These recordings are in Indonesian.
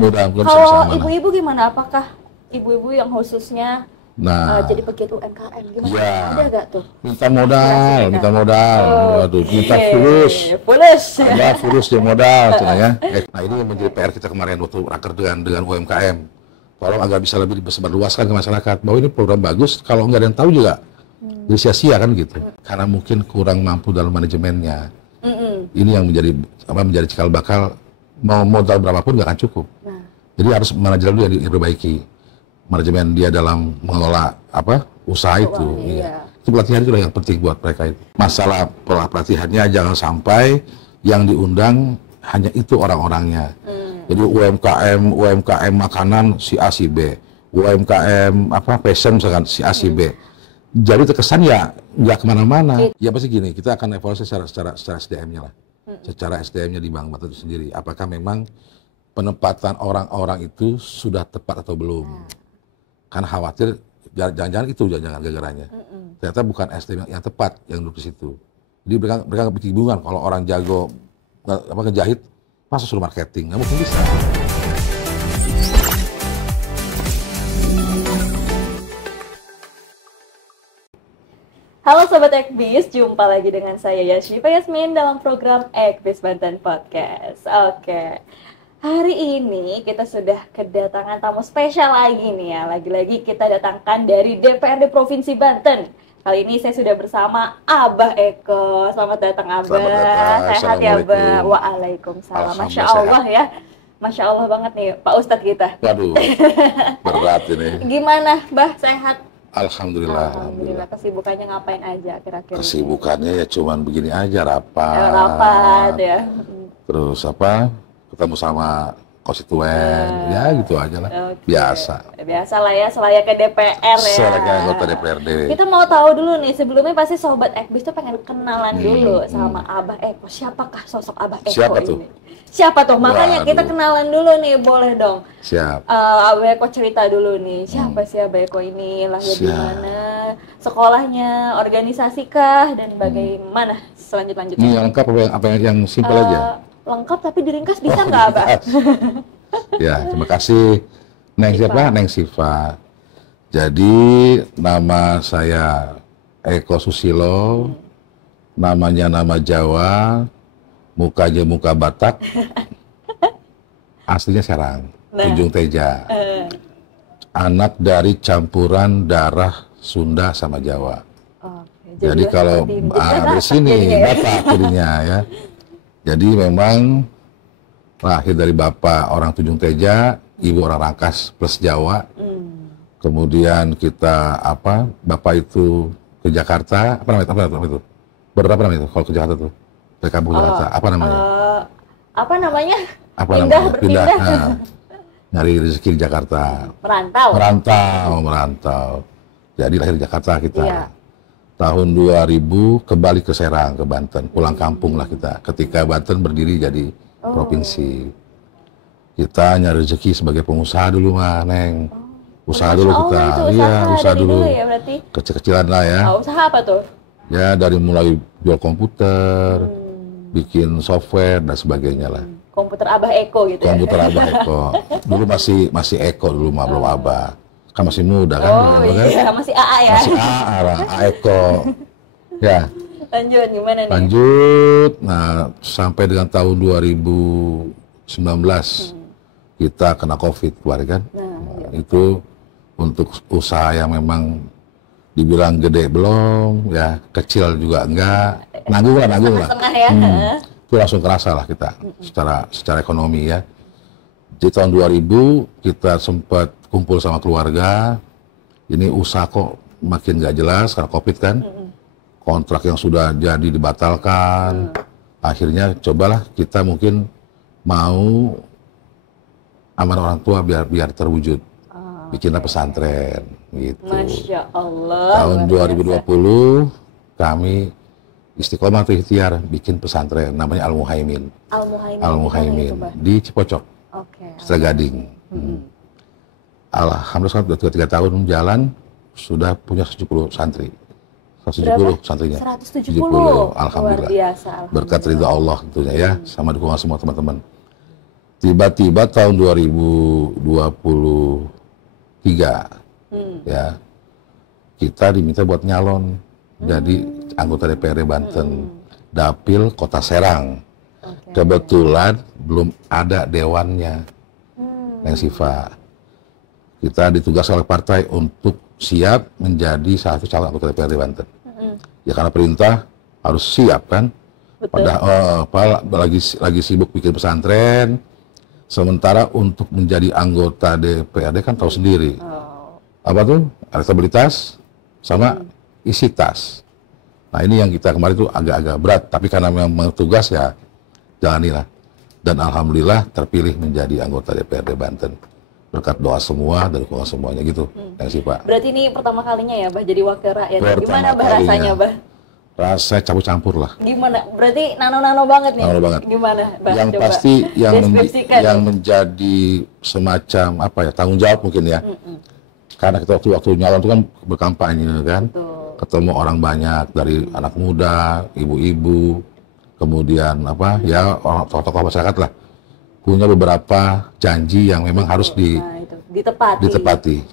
Mudah-mudahan bisa Kalau amanah. ibu-ibu gimana? Apakah ibu-ibu yang khususnya jadi pegiat UMKM gimana? Ya, ada gak tuh? minta modal, waduh, minta fulus dia modal, ya. Nah ini yang menjadi PR kita kemarin waktu raker dengan UMKM. Tolong agar bisa lebih disebarluaskan ke masyarakat bahwa ini program bagus. Kalau nggak ada yang tahu juga, jadi sia-sia kan gitu. Karena mungkin kurang mampu dalam manajemennya. Ini yang menjadi cikal bakal, mau modal berapapun nggak akan cukup. Jadi harus manajemen dulu yang diperbaiki. Manajemen dia dalam mengelola usaha itu. Iya. Itu pelatihan itu yang penting buat mereka itu. Masalah pola pelatihannya jangan sampai yang diundang hanya itu orang-orangnya. Jadi UMKM makanan si A si B, UMKM fashion misalkan si A si B. Jadi terkesan ya nggak kemana-mana. Ya pasti gini, kita akan evaluasi secara SDM-nya lah. Secara SDM-nya di Bank Banten itu sendiri. Apakah memang penempatan orang-orang itu sudah tepat atau belum? Karena khawatir jangan-jangan itu gara-garanya. Ternyata bukan SDM yang tepat yang duduk di situ. Jadi mereka kebingungan kalau orang jago ngejahit, masa suruh marketing, nggak mungkin bisa. Halo Sobat Ekbis, jumpa lagi dengan saya Yashifa Yasmin dalam program Ekbis Banten Podcast. Oke, hari ini kita sudah kedatangan tamu spesial lagi nih ya. Lagi-lagi kita datangkan dari DPRD Provinsi Banten. Kali ini saya sudah bersama Abah Eko. Selamat datang Abah. Selamat datang. Sehat ya Abah? Waalaikumsalam. Masya Allah ya. Masya Allah banget nih Pak Ustadz kita. Waduh, berat ini. Gimana Bah, sehat? Alhamdulillah. Kesibukannya ngapain aja kira-kira? Kesibukannya ya cuman begini aja, rapat. Rapat ya. Terus ketemu sama konstituen, ya gitu aja lah. Biasa lah ya, selayaknya DPR ya. Selayaknya anggota DPRD. Kita mau tahu dulu nih, sebelumnya pasti Sobat Ekbis tuh pengen kenalan dulu sama Abah Eko. Siapakah sosok Abah Eko ini? Siapa tuh? Makanya kita kenalan dulu nih, boleh dong. Siap. Abah Eko cerita dulu nih, siapa sih Abah Eko ini? Lahir di mana? Sekolahnya, organisasi kah? Dan bagaimana selanjutnya? Ini yang lengkap apa yang simpel aja? Lengkap tapi diringkas bisa nggak Abah? Ya, terima kasih. Neng siapa? Neng Siva. Jadi nama saya Eko Susilo, namanya nama Jawa, mukanya muka Batak, aslinya Serang, Tunjung Teja. Anak dari campuran darah Sunda sama Jawa. Jadi kalau dari sini Batak jadinya ya. Jadi memang lahir dari bapak orang Tunjung Teja, ibu orang Rangkas plus Jawa. Kemudian kita bapak itu ke Jakarta, apa namanya itu? Berapa namanya itu kalau ke Jakarta tuh? Ke kampung Jakarta, apa namanya? Berpindah. Nah, nyari rezeki di Jakarta. Merantau. Jadi lahir di Jakarta kita. Iya. Tahun 2000 kembali ke Serang, ke Banten, pulang kampung lah kita. Ketika Banten berdiri jadi provinsi, kita nyari rezeki sebagai pengusaha dulu mah, Neng. Usaha dulu kita, usaha dulu. Ya, kecil-kecilan lah ya. Usaha apa tuh? Ya dari mulai jual komputer, bikin software dan sebagainya lah. Komputer Abah Eko gitu. Komputer Abah Eko. Dulu masih Eko dulu mah, belum Abah. Kan masih muda kan? Iya, masih AA ya? Masih AA lah, Eko. Ya. Lanjut, gimana nih? Lanjut, nah sampai dengan tahun 2019 kita kena COVID keluarga kan? Nah, itu untuk usaha yang memang dibilang gede belum, ya kecil juga enggak, nanggung lah. Ya. Itu langsung kerasa lah kita secara ekonomi ya. Di tahun 2000 kita sempat kumpul sama keluarga, ini usaha kok makin nggak jelas karena COVID kan, kontrak yang sudah jadi dibatalkan, akhirnya cobalah kita mungkin mau amanah orang tua biar terwujud, bikinlah pesantren gitu. Masya Allah. Tahun 2020 kami istiqomah atau ikhtiar bikin pesantren namanya Al-Muhaimin. Al-Muhaimin di Cipocok. Setelah Gading. Alhamdulillah sudah 3 tahun jalan sudah punya 70 santri. 170 santrinya. 170. Alhamdulillah. Luar biasa. Berkat ridha Allah tentunya ya, sama dukungan semua teman-teman. Tiba-tiba tahun 2023 ya kita diminta buat nyalon jadi anggota DPRD Banten, Dapil Kota Serang. Kebetulan belum ada dewannya, Neng Siva. Kita ditugas oleh partai untuk siap menjadi salah satu calon anggota DPRD Banten. Ya karena perintah harus siap kan. Padahal lagi sibuk bikin pesantren. Sementara untuk menjadi anggota DPRD kan tahu sendiri. Apa tuh? Elektabilitas sama isi tas. Nah ini yang kita kemarin tuh agak-agak berat. Tapi karena memang tugas ya jalanilah. Dan alhamdulillah terpilih menjadi anggota DPRD Banten. Berkat doa semua dan dukungan semuanya gitu. Yang sih Pak. Berarti ini pertama kalinya ya Bah jadi wakil rakyat. Gimana Bah rasanya Bah? Rasanya campur-campur lah. Gimana? Berarti nano-nano banget nih. Nano banget. Gimana Bah? Yang coba pasti yang nih. menjadi semacam apa ya, tanggung jawab mungkin ya. Karena kita waktu nyalon itu kan berkampanye kan. Ketemu orang banyak dari anak muda, ibu-ibu, kemudian apa ya orang tokoh-tokoh masyarakat lah. Punya beberapa janji yang memang harus ditepati.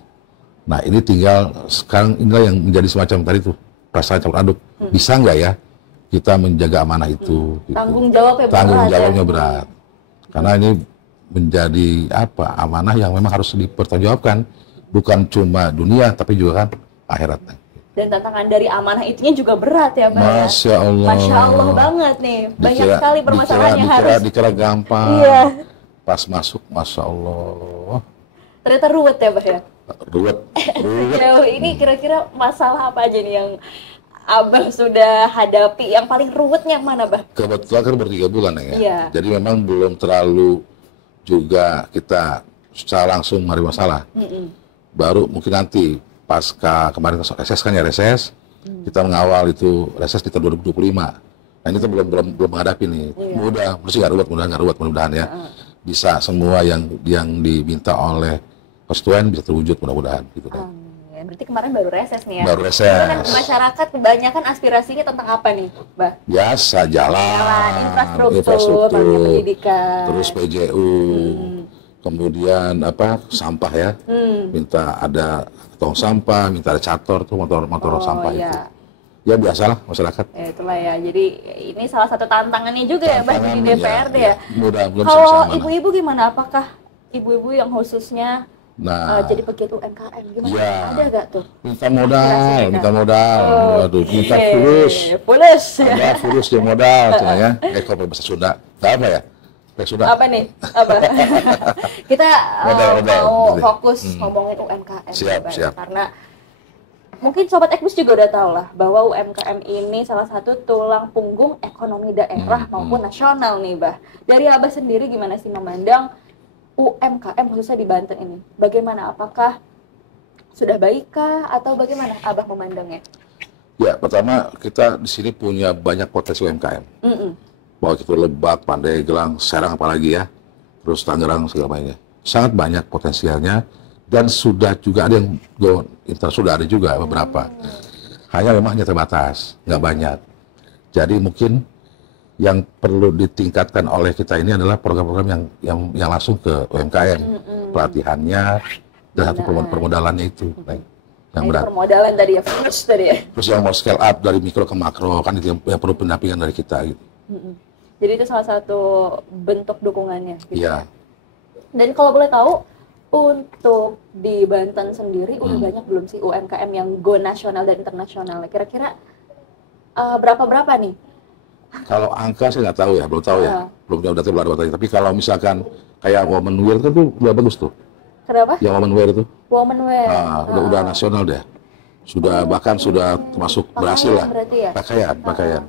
Nah ini tinggal sekarang inilah yang menjadi semacam tadi tuh perasaan campur aduk. Bisa nggak ya kita menjaga amanah itu? Gitu. Tanggung jawabnya berat. Tanggung jawabnya berat. Karena ini menjadi apa amanah yang memang harus dipertanggungjawabkan, bukan cuma dunia tapi juga kan akhiratnya. Dan tantangan dari amanah itunya juga berat ya Mbak. Masya Allah. Masya Allah banget nih. Banyak sekali permasalahan yang harus. Dikira gampang. Iya. Pas masuk, Masya Allah. Ternyata ruwet ya Mbak ya? Ruwet. Jauh ini kira-kira masalah apa aja nih yang Abah sudah hadapi? Yang paling ruwetnya yang mana Bah? Kebetulan kan baru 3 bulan ya. Iya. Jadi memang belum terlalu juga kita secara langsung menerima masalah. Baru mungkin nanti. Pasca kemarin reses kan ya reses, kita mengawal itu reses di tahun 2025. Nah ini tuh belum menghadapi nih. Mudah-mudahan nggak ruwet, mudah-mudahan ya bisa semua yang diminta oleh konstituen bisa terwujud mudah-mudahan gitu kan. Berarti kemarin baru reses nih ya. Baru reses. Kan masyarakat kebanyakan aspirasinya tentang apa nih, Bah? Biasa jalan, infrastruktur, pendidikan, terus PJU. Kemudian apa sampah ya, minta ada tong sampah, minta ada cator tuh motor sampah itu. Ya biasalah masyarakat. Ya, itulah ya. Jadi ini salah satu tantangannya juga ya, Bah di DPRD ya. Mudah-mudahan. Kalau ibu-ibu gimana? Apakah ibu-ibu yang khususnya jadi pegiat UMKM gimana? Ya. Ada gak tuh? Minta modal. Waduh, minta fulus. Ya, fulus dia modal, ya. Kalau bahasa Sunda, apa ya? Sudah. Apa nih? Apa? Kita mau fokus ngomongin UMKM. Siap. Karena mungkin Sobat Ekbus juga udah tahu lah bahwa UMKM ini salah satu tulang punggung ekonomi daerah maupun nasional nih, Bah. Dari Abah sendiri gimana sih memandang UMKM khususnya di Banten ini? Bagaimana? Apakah sudah baikkah atau bagaimana Abah memandangnya? Ya, pertama kita di sini punya banyak potensi UMKM. Bahwa itu Lebak, Pandeglang, Serang apalagi ya, terus Tangerang segala macamnya. Sangat banyak potensialnya dan sudah juga ada yang sudah ada juga beberapa. Hanya memang hanya terbatas, nggak banyak. Jadi mungkin yang perlu ditingkatkan oleh kita ini adalah program-program yang langsung ke UMKM, pelatihannya dan satu permodalannya itu. Yang berat. Permodalan tadi ya, first tadi ya. Terus yang mau scale up dari mikro ke makro kan itu yang perlu pendampingan dari kita gitu. Jadi itu salah satu bentuk dukungannya. Gitu. Iya. Dan kalau boleh tahu, untuk di Banten sendiri udah banyak belum sih UMKM yang go nasional dan internasional? Kira-kira berapa nih? Kalau angka saya nggak tahu ya, belum tahu ya. Belum jauh data belum. Tapi kalau misalkan kayak Womenwear itu udah bagus tuh. Kenapa? Yang Womenwear itu. Womenwear. Udah nasional deh. Sudah bahkan sudah termasuk berhasil lah. Ya? Pakaian.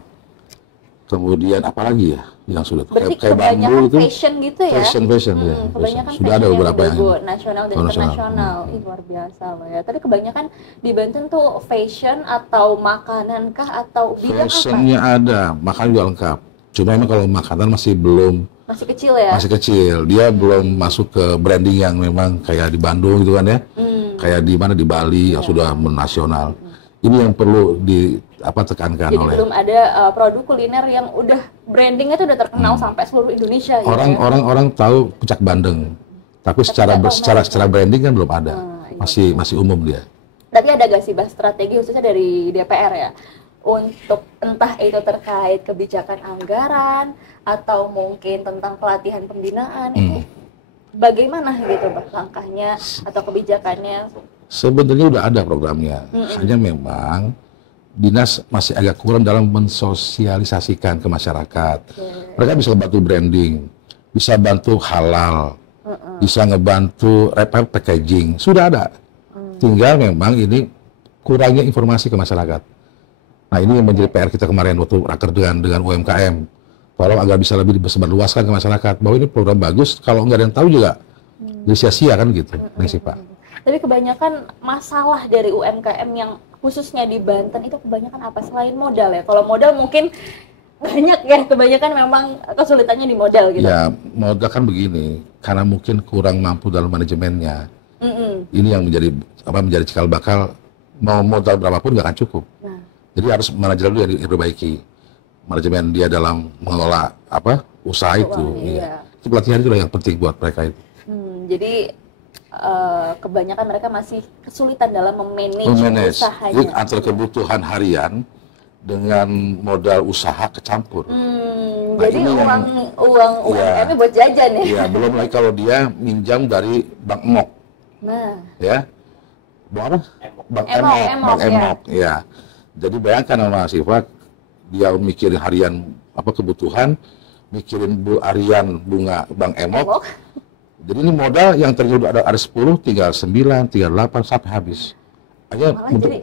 Kemudian apa lagi ya yang sudah kayak bambu itu fashion gitu ya. Fashion ya. Kebanyakan sudah ada beberapa yang nasional dan internasional. Luar biasa loh ya. Tapi kebanyakan di Banten tuh fashion atau makanan kah atau bidang fashionnya apa? Ada, makanan juga lengkap. Cuma memang kalau makanan masih kecil ya. Masih kecil. Dia belum masuk ke branding yang memang kayak di Bandung gitu kan ya. Kayak di mana di Bali yang sudah menasional. Ini yang perlu tekankan Jadi oleh belum ada produk kuliner yang udah brandingnya tuh udah terkenal sampai seluruh Indonesia gitu ya. orang tahu pucak bandeng, tapi secara branding kan belum ada. Iya. Masih umum dia. Tapi ada gak sih Bah strategi khususnya dari DPR ya untuk entah itu terkait kebijakan anggaran atau mungkin tentang pelatihan pembinaan itu bagaimana gitu Bah langkahnya atau kebijakannya? Sebenarnya udah ada programnya, hanya memang dinas masih agak kurang dalam mensosialisasikan ke masyarakat. Mereka bisa bantu branding, bisa bantu halal, bisa ngebantu packaging, sudah ada. Tinggal memang ini kurangnya informasi ke masyarakat. Nah ini yang menjadi PR kita kemarin waktu raker dengan UMKM. Tolong agar bisa lebih disebarluaskan ke masyarakat bahwa ini program bagus. Kalau nggak ada yang tahu juga, jadi sia-sia kan gitu, Pak. Tapi kebanyakan masalah dari UMKM yang khususnya di Banten itu kebanyakan apa selain modal ya? Kalau modal mungkin banyak ya, kebanyakan memang kesulitannya di modal gitu. Ya modal kan begini, karena mungkin kurang mampu dalam manajemennya. Ini yang menjadi cikal bakal, mau modal berapapun nggak akan cukup. Jadi harus manajemen dulu yang diperbaiki, manajemen dia dalam mengelola usaha itu. Iya. Itu pelatihan itu yang penting buat mereka itu. Jadi kebanyakan mereka masih kesulitan dalam memanage usahanya. Jadi antara kebutuhan harian dengan modal usaha kecampur. Jadi uang UMKM-nya buat jajan ya? Iya, belum lagi kalau dia minjam dari Bank Emok. Ya, Bank Emok. Ya. Jadi bayangkan sama Siva, dia mikirin harian kebutuhan, mikirin harian bunga Bank Emok. Jadi ini modal yang ternyata ada 10, tinggal 9, tinggal 8 sampai habis. Hanya untuk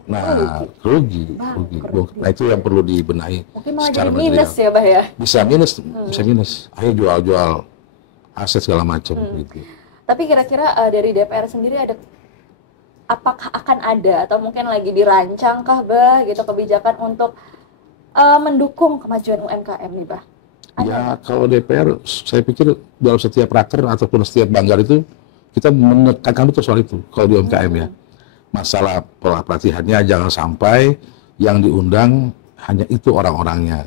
rugi. Nah itu yang perlu dibenahi. Mungkin malah jadi minus ya, Bah ya. Bisa minus. Akhirnya jual aset segala macam gitu. Tapi kira-kira dari DPR sendiri apakah akan ada atau mungkin lagi dirancang kah Bah gitu kebijakan untuk mendukung kemajuan UMKM nih Bah? Ya kalau DPR saya pikir dalam setiap raker ataupun setiap banggar itu kita menekankan betul soal itu kalau di UMKM ya. Masalah pelatihannya jangan sampai yang diundang hanya itu orang-orangnya.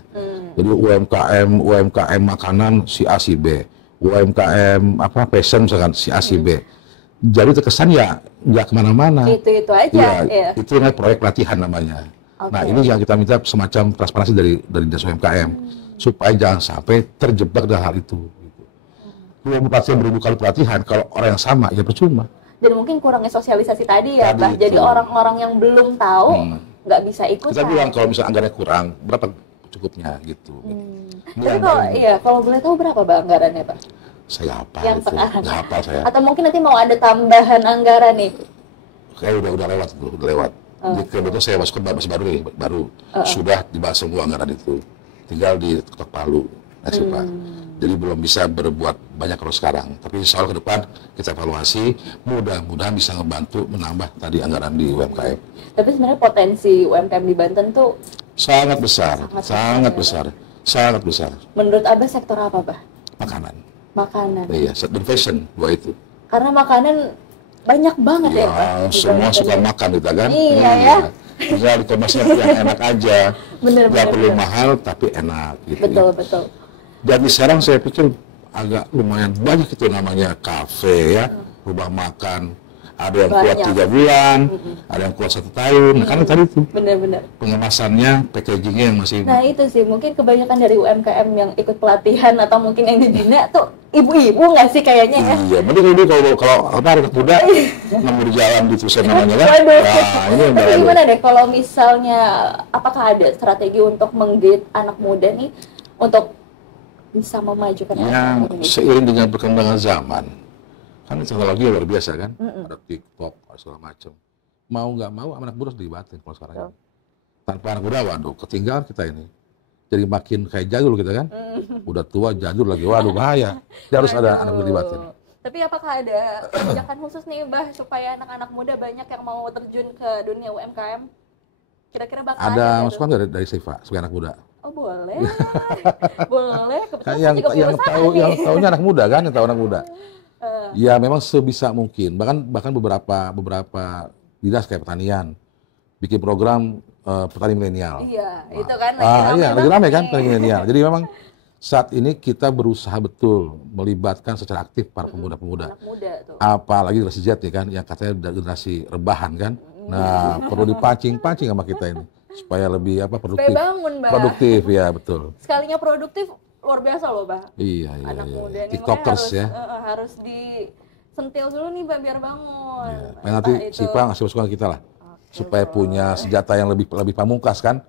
Jadi UMKM makanan si A si B, UMKM fashion misalkan si A si B. Jadi terkesan ya nggak kemana-mana. Itu aja. Ya. Itu namanya proyek pelatihan namanya. Nah ini yang kita minta semacam transparansi dari dinas UMKM supaya jangan sampai terjebak dalam hal itu. Bupati yang beribu kali pelatihan kalau orang yang sama ya percuma. Dan mungkin kurangnya sosialisasi tadi ya, Bah. Jadi orang-orang yang belum tahu nggak bisa ikutan. Kita bilang kalau misalnya anggarannya kurang, berapa cukupnya gitu. Tapi kalau boleh tahu berapa Bah anggarannya, Bah? Saya hafal. Yang sekarang. Nggak hafal saya. Atau mungkin nanti mau ada tambahan anggaran nih? Kayak udah lewat. Di kebetulan saya masuk masih baru sudah dibahas semua anggaran itu. Tinggal diketok palu, Pak. Jadi belum bisa berbuat banyak kalau sekarang. Tapi soal ke depan kita evaluasi, mudah-mudahan bisa ngebantu menambah tadi anggaran di UMKM. Tapi sebenarnya potensi UMKM di Banten tuh sangat besar. Menurut Abah sektor apa, Bah? Makanan. Iya, dan fashion dua itu. Karena makanan banyak banget ya, Pak. Semua suka makan kita kan. Iya ya. Bisa dikemasnya yang enak aja. Nggak perlu mahal tapi enak gitu. Betul. Dan sekarang saya pikir agak lumayan banyak itu namanya kafe ya, rumah makan. Ada yang kuat 3 bulan, ada yang kuat 1 tahun. Karena tadi itu benar-benar pengemasannya, packagingnya yang masih. Nah itu sih mungkin kebanyakan dari UMKM yang ikut pelatihan atau mungkin yang dibina tuh ibu-ibu nggak sih kayaknya ya? Iya, mending ini kalau anak muda nemu di jalan gitu saya namanya kan. Tapi gimana deh kalau misalnya apakah ada strategi untuk menggait anak muda nih untuk bisa memajukan yang seiring dengan perkembangan zaman? Kan teknologi luar biasa kan, ada TikTok, ada segala macam. Mau nggak mau anak muda harus dilibatin kalau sekarang. Tanpa anak muda, waduh, ketinggalan kita ini. Jadi makin kayak jadul kita kan, udah tua jadul lagi, waduh bahaya. Dia harus ada anak muda dilibatin. Tapi apakah ada kebijakan khusus nih, Bah, supaya anak-anak muda banyak yang mau terjun ke dunia UMKM? Kira-kira bakal ada masukan dari Siva sebagai anak muda? Oh boleh, boleh. Yang tahunya anak muda kan, yang tahu anak muda. Ya memang sebisa mungkin, bahkan beberapa dinas kayak pertanian bikin program petani milenial. Iya, itu kan lagi ramai kan petani milenial. Jadi memang saat ini kita berusaha betul melibatkan secara aktif para pemuda-pemuda. Anak muda tuh. Apalagi generasi Z ya kan, yang katanya generasi rebahan kan. Nah, perlu dipancing-pancing sama kita ini supaya lebih produktif. Supaya bangun, Mbak. Produktif ya, betul. Sekalinya produktif luar biasa loh, Mbak. Iya. Anak muda ini TikTokers harus disentil dulu nih, Mbak, biar bangun. Iya. Nanti Sipa ngasih masukan kita lah. Supaya punya senjata yang lebih pamungkas kan.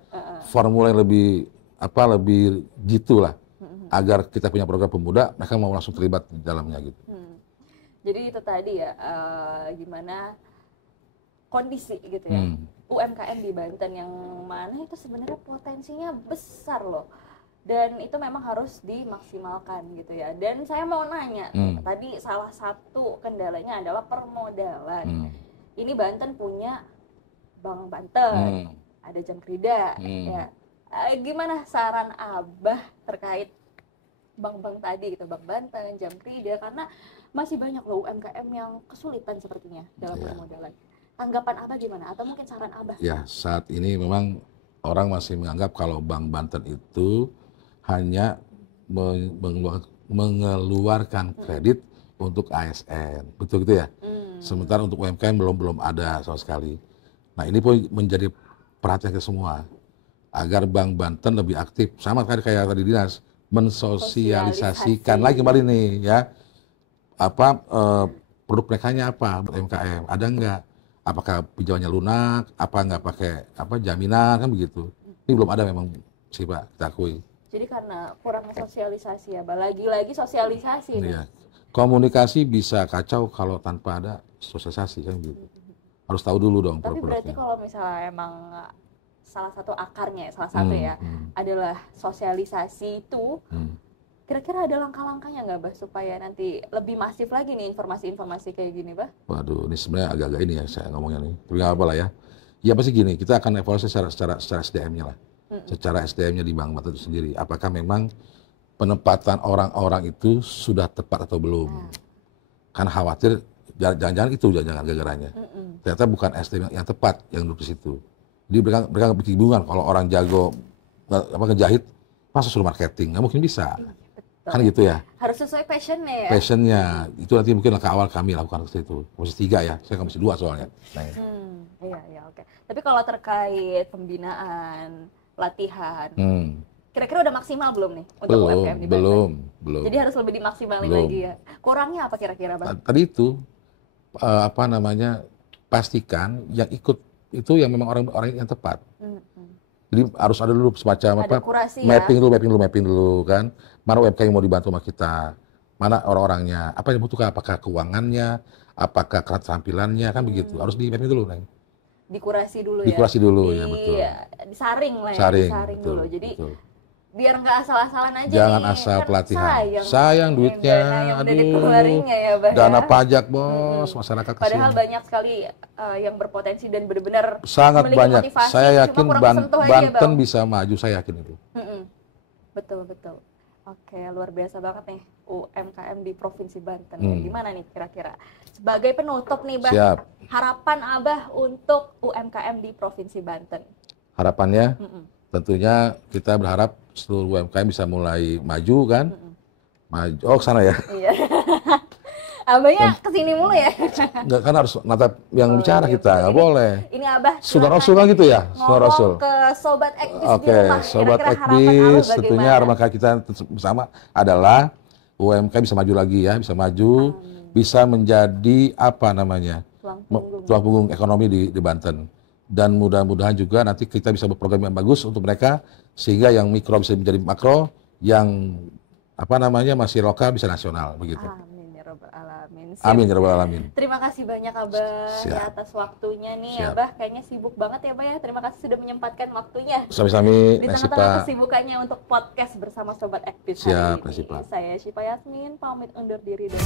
Formula yang lebih lebih gitulah. Agar kita punya program pemuda, mereka mau langsung terlibat di dalamnya gitu. Jadi itu tadi ya, gimana kondisi gitu ya. UMKM di Banten yang mana itu sebenarnya potensinya besar loh. Dan itu memang harus dimaksimalkan gitu ya. Dan saya mau nanya, tadi salah satu kendalanya adalah permodalan. Ini Banten punya Bank Banten, ada Jamkrida, ya. Gimana saran Abah terkait bank-bank tadi gitu, Bank Banten, Jamkrida, karena masih banyak loh UMKM yang kesulitan sepertinya dalam permodalan. Tanggapan Abah gimana? Atau mungkin saran Abah? Ya, saat ini memang orang masih menganggap kalau Bank Banten itu hanya mengeluarkan kredit untuk ASN, betul gitu ya? Sementara untuk UMKM belum ada sama sekali. Nah, ini pun menjadi perhatian kita semua agar Bank Banten lebih aktif, sama kayak tadi Dinas, mensosialisasikan lagi kembali nih ya produk mereka apa UMKM, ada enggak, apakah pinjamannya lunak, apa enggak pakai jaminan, kan begitu. Ini belum ada memang sih Pak, kita akui. Jadi karena kurang sosialisasi ya, lagi-lagi sosialisasi nih. Iya. Komunikasi bisa kacau kalau tanpa ada sosialisasi kan gitu. Harus tahu dulu dong. Tapi berarti kalau misalnya emang salah satu akarnya, adalah sosialisasi itu, kira-kira ada langkah-langkahnya nggak, Bah, supaya nanti lebih masif lagi nih informasi-informasi kayak gini, Bah? Waduh, ini sebenarnya agak-agak ini ya saya ngomongnya nih. Tapi nggak apa lah ya. Ya pasti gini, kita akan evaluasi secara SDM-nya lah. Secara SDM-nya di Bank Banten itu sendiri. Apakah memang penempatan orang-orang itu sudah tepat atau belum? Kan khawatir, jangan-jangan itu gara-garanya. Ternyata bukan SDM yang tepat yang duduk di situ. Jadi mereka bingungan kalau orang jago ngejahit, masa suruh marketing, nggak mungkin bisa. Kan gitu ya. Harus sesuai passionnya ya. Passionnya itu nanti mungkin langkah awal kami lakukan ke situ. Komisi 3 ya, saya komisi 2 soalnya. Nah, iya oke. Tapi kalau terkait pembinaan, latihan, kira-kira udah maksimal belum nih untuk UMKM di Banten? Belum. Jadi harus lebih dimaksimalin lagi ya. Kurangnya apa kira-kira, Bang? Tadi itu pastikan yang ikut itu yang memang orang yang tepat. Jadi harus ada dulu semacam kurasi, mapping dulu kan. Mana UMKM yang mau dibantu sama kita, mana orang-orangnya, apa yang butuhkan, apakah keuangannya, apakah keterampilannya, kan begitu. Harus di mapping dulu, Neng. Dikurasi dulu ya, betul. Disaring lah ya, disaring dulu. Jadi biar nggak asal-asalan aja. Jangan nih. asal Kan pelatihan. Sayang duitnya, dana pajak bos, masyarakat kecil. Padahal banyak sekali yang berpotensi dan benar-benar sangat banyak. Motivasi, saya yakin Banten aja, bisa maju, saya yakin itu. Betul. Oke, luar biasa banget nih UMKM di Provinsi Banten. Gimana nih kira-kira? Sebagai penutup nih, Bah. Siap. Harapan Abah untuk UMKM di Provinsi Banten. Harapannya tentunya kita berharap seluruh UMKM bisa mulai maju kan? Maju. Oh, ke sana ya. Iya. Abahnya kesini mulu ya? Enggak, kan harus natap yang bicara kita, nggak boleh. Ini Abah Sunnah Rasul kan gitu ya? Sunnah Rasul. Ke Sobat Ekbis di Oke, rumah. Sobat Ekbis, tentunya harapan kita bersama adalah UMKM bisa maju lagi ya, bisa maju, bisa menjadi tulang punggung ekonomi di Banten. Dan mudah-mudahan juga nanti kita bisa berprogram yang bagus untuk mereka, sehingga yang mikro bisa menjadi makro, yang masih lokal bisa nasional begitu. Amin ya rabbal alamin. Amin ya rabbal alamin. Terima kasih banyak Abah atas waktunya nih. Abah kayaknya sibuk banget ya, Abah ya. Terima kasih sudah menyempatkan waktunya. Sami-sami. Di tengah-tengah kesibukannya untuk podcast bersama Sobat Ekbis hari ini. Saya Syifa Yasmin pamit undur diri dan